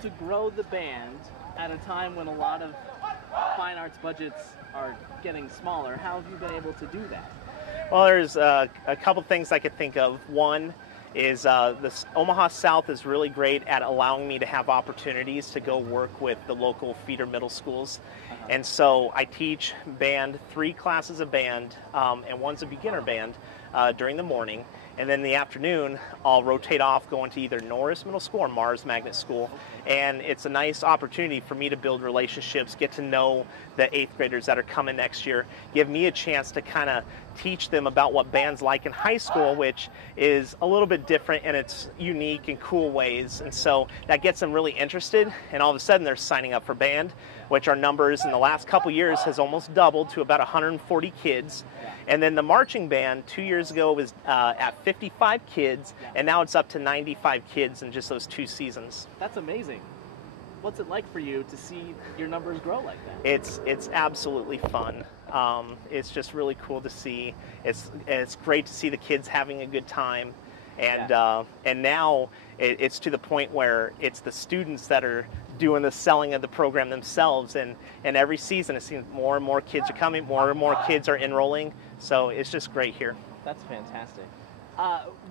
to grow the band at a time when a lot of fine arts budgets are getting smaller? How have you been able to do that? Well, there's a couple things I could think of. One is this Omaha South is really great at allowing me to have opportunities to go work with the local feeder middle schools. And so I teach band, 3 classes of band, and one's a beginner band during the morning. And then in the afternoon, I'll rotate off going to either Norris Middle School or Mars Magnet School. And it's a nice opportunity for me to build relationships, get to know the 8th graders that are coming next year, give me a chance to kind of teach them about what band's like in high school, which is a little bit different in its unique and cool ways. And so that gets them really interested, and all of a sudden they're signing up for band, which our numbers in the last couple years has almost doubled to about 140 kids. And then the marching band 2 years ago was at 55 kids, and now it's up to 95 kids in just those 2 seasons. That's amazing. What's it like for you to see your numbers grow like that? It's absolutely fun. It's just really cool to see. It's great to see the kids having a good time, and now it's to the point where it's the students that are doing the selling of the program themselves, and every season it seems more and more kids are coming, more and more kids are enrolling, so it's just great here. That's fantastic.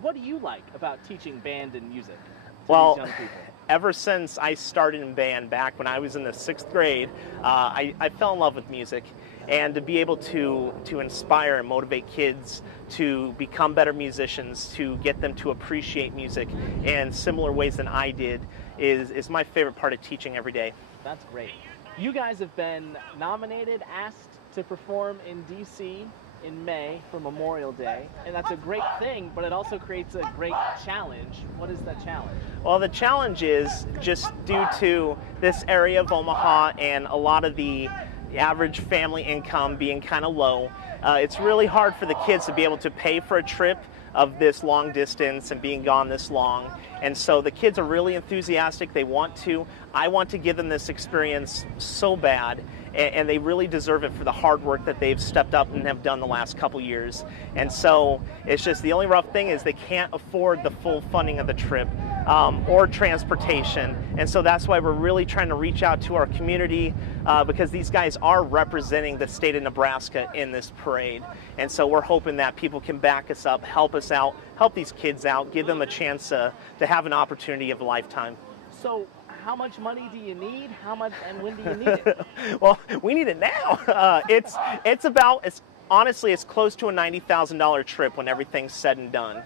What do you like about teaching band and music to Well, these young people? Ever since I started in band back when I was in the 6th grade, I fell in love with music, and to be able to inspire and motivate kids to become better musicians, to get them to appreciate music in similar ways than I did is my favorite part of teaching every day. That's great. You guys have been nominated, asked to perform in DC in May for Memorial Day, and that's a great thing, but it also creates a great challenge. What is that challenge? Well, the challenge is just due to this area of Omaha and a lot of the average family income being kind of low, it's really hard for the kids to be able to pay for a trip of this long distance and being gone this long. And so the kids are really enthusiastic. They want to. I want to give them this experience so bad, and they really deserve it for the hard work that they've stepped up and have done the last couple years. And so it's just the only rough thing is they can't afford the full funding of the trip or transportation. And so that's why we're really trying to reach out to our community because these guys are representing the state of Nebraska in this parade. And so we're hoping that people can back us up, help us out, help these kids out, give them a chance to have an opportunity of a lifetime. So how much money do you need? How much, and when do you need it? Well, we need it now. It's honestly, it's close to a $90,000 trip when everything's said and done.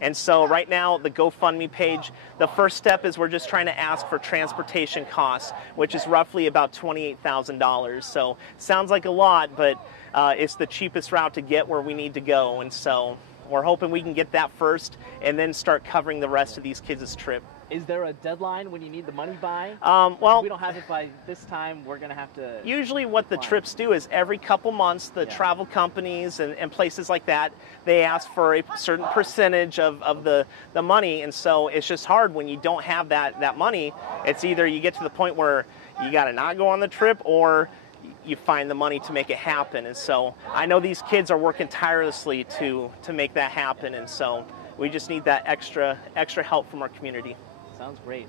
And so right now, the GoFundMe page, the first step is we're just trying to ask for transportation costs, which is roughly about $28,000. So sounds like a lot, but it's the cheapest route to get where we need to go. And so we're hoping we can get that first and then start covering the rest of these kids' trip. Is there a deadline when you need the money by? Well, if we don't have it by this time, we're going to have to... Usually what the trips do is every couple months, the travel companies and places like that, they ask for a certain percentage of the money. And so it's just hard when you don't have that money. It's either you get to the point where you got to not go on the trip, or you find the money to make it happen. And so I know these kids are working tirelessly to make that happen. And so we just need that extra help from our community. Sounds great.